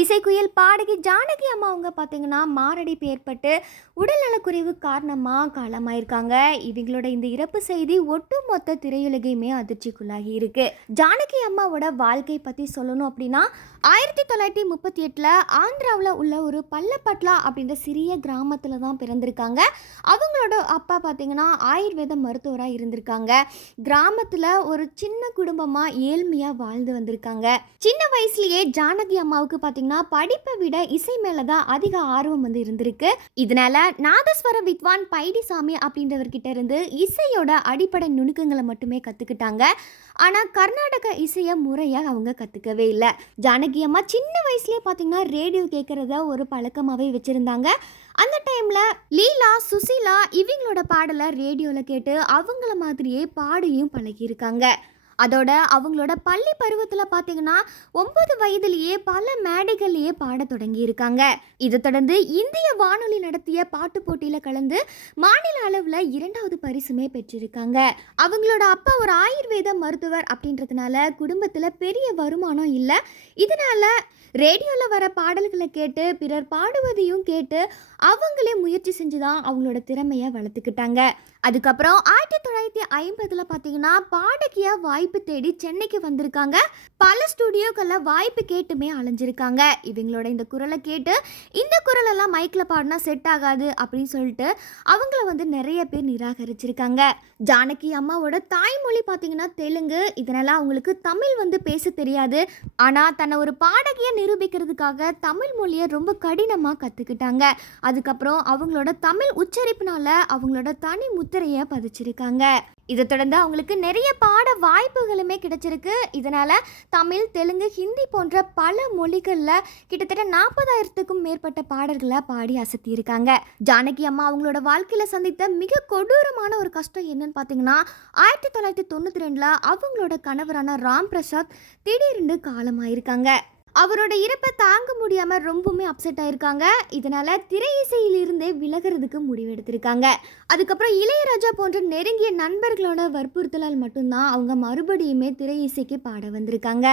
இசைக்குயில் பாடகி ஜானகி அம்மா அவங்க பார்த்தீங்கன்னா மாரடைப்பு ஏற்பட்டு உடல்நலக்குறைவு காரணமாக காலமாயிருக்காங்க. இவங்களோட இந்த இறப்பு செய்தி ஒட்டுமொத்த திரையுலகையுமே அதிர்ச்சிக்குள்ளாகி இருக்கு. ஜானகி அம்மாவோட வாழ்க்கை பற்றி சொல்லணும் அப்படின்னா 1938 ஆந்திராவில் உள்ள ஒரு பள்ளப்பட்லா அப்படின்ற சிறிய கிராமத்தில் தான் பிறந்திருக்காங்க. அவங்களோட அப்பா பார்த்தீங்கன்னா ஆயுர்வேத மருத்துவராக இருந்திருக்காங்க. கிராமத்தில் ஒரு சின்ன குடும்பமாக ஏழ்மையாக வாழ்ந்து வந்திருக்காங்க. சின்ன வயசுலயே ஜானகி அம்மாவுக்கு பார்த்தீங்கன்னா படிப்பை விட இசை மேலே தான் அதிக ஆர்வம் இருந்திருக்கு. இதனால நாதஸ்வர வித்வான் பைடிசாமி அப்படின்றவர்கிட்ட இருந்து இசையோட அடிப்படை நுணுக்கங்களை மட்டுமே கற்றுக்கிட்டாங்க. ஆனால் கர்நாடக இசையை முறையாக அவங்க கற்றுக்கவே இல்லை. ஜானகி அம்மா சின்ன வயசுலேயே பார்த்தீங்கன்னா ரேடியோ கேட்குறத ஒரு பழக்கமாகவே வச்சுருந்தாங்க. அந்த டைமில் லீலா, சுசீலா இவங்களோட பாடலை ரேடியோவில் கேட்டு அவங்கள மாதிரியே பாடியும் பழகியிருக்காங்க. அதோட அவங்களோட பள்ளி பருவத்தில் பார்த்தீங்கன்னா 9 வயதிலேயே பல மேடைகள்லேயே பாட தொடங்கியிருக்காங்க. இதை தொடர்ந்து இந்திய வானொலி நடத்திய பாட்டு போட்டியில் கலந்து மாநில அளவில் 2வது பரிசுமே பெற்றிருக்காங்க. அவங்களோட அப்பா ஒரு ஆயுர்வேத மருத்துவர் அப்படின்றதுனால குடும்பத்தில் பெரிய வருமானம் இல்லை. இதனால ரேடியோவில் வர பாடல்களை கேட்டு பிறர் பாடுவதையும் கேட்டு அவங்களே முயற்சி செஞ்சு தான் அவங்களோட திறமையை வளர்த்துக்கிட்டாங்க. அதுக்கப்புறம் 1950 பார்த்தீங்கன்னா பாடகியாக வாய்ப்பு தேடி சென்னைக்கு வந்திருக்காங்க. பல ஸ்டுடியோக்களில் வாய்ப்பு கேட்டுமே அலைஞ்சிருக்காங்க. இவங்களோட இந்த குரலை கேட்டு இந்த குரலெல்லாம் மைக்கில் பாடினா செட் ஆகாது அப்படின்னு சொல்லிட்டு அவங்கள நிறைய பேர் நிராகரிச்சிருக்காங்க. ஜானகி அம்மாவோட தாய்மொழி பார்த்தீங்கன்னா தெலுங்கு. இதனால அவங்களுக்கு தமிழ் பேச தெரியாது. ஆனால் தன்னை ஒரு பாடகியை நிரூபிக்கிறதுக்காக தமிழ் மொழியை ரொம்ப கடினமாக கற்றுக்கிட்டாங்க. அதுக்கப்புறம் அவங்களோட தமிழ் உச்சரிப்புனால அவங்களோட தனி முத்திரையை பதிச்சிருக்காங்க. இதை தொடர்ந்து அவங்களுக்கு நிறைய பாட வாய்ப்புகளுமே கிடைச்சிருக்கு. இதனால தமிழ், தெலுங்கு, ஹிந்தி போன்ற பல மொழிகளில் கிட்டத்தட்ட 40,000க்கும் மேற்பட்ட பாடல்களை பாடி அசத்தியிருக்காங்க. ஜானகி அம்மா அவங்களோட வாழ்க்கையில் சந்தித்த மிக கொடூரமான ஒரு கஷ்டம் என்னன்னு பார்த்தீங்கன்னா 1992 அவங்களோட கணவரான ராம் பிரசாத் திடீர்னு காலமாயிருக்காங்க. அவரோட இறப்பை தாங்க முடியாமல் ரொம்பவுமே அப்செட் ஆயிருக்காங்க. இதனால திரை இசையிலிருந்தே விலகிறதுக்கு முடிவெடுத்திருக்காங்க. அதுக்கப்புறம் இளையராஜா போன்ற நெருங்கிய நண்பர்களோட வற்புறுத்தலால் மட்டும்தான் அவங்க மறுபடியுமே திரை இசைக்கு பாட வந்திருக்காங்க.